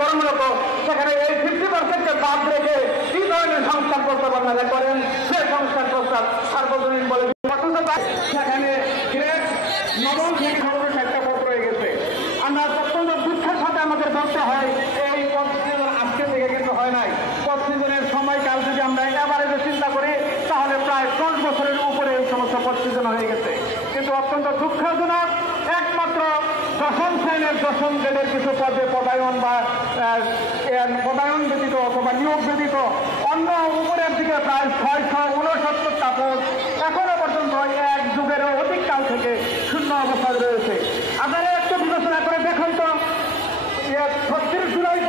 কর্মরত, সেখানে এই 50% বাদ রেখে কি ধরনের সংস্কার প্রস্তাব আপনারা করেন, সেই সংস্কার প্রস্তাব সার্বজনীন বলে সেখানে গ্রেড নবম থেকে সর্বোচ্চ একটা পদ রয়ে গেছে। আমরা অত্যন্ত দুঃখের সাথে আমাদের বলতে হয় এই পদ সৃজন আজকে থেকে কিন্তু হয় নাই। পদ সৃজনের সময়কাল যদি আমরা এভারেজে চিন্তা করি তাহলে প্রায় 10 বছরের উপরে এই সমস্ত পদ সৃজন হয়ে গেছে। কিন্তু অত্যন্ত দুঃখজনক একমাত্র দশম শ্রেণীর দশম গ্রেডের কিছু পদে পদায়ন বা পদায়ন ব্যতীত অথবা নিয়োগ ব্যতীত অন্য উপরের দিকে প্রায় 669টা পদ এখনো পর্যন্ত এক যুগেরও অধিক কাল থেকে শূন্য অবস্থায় রয়েছে। আপনারা একটু বিবেচনা করে দেখুন তো 36 জুলাই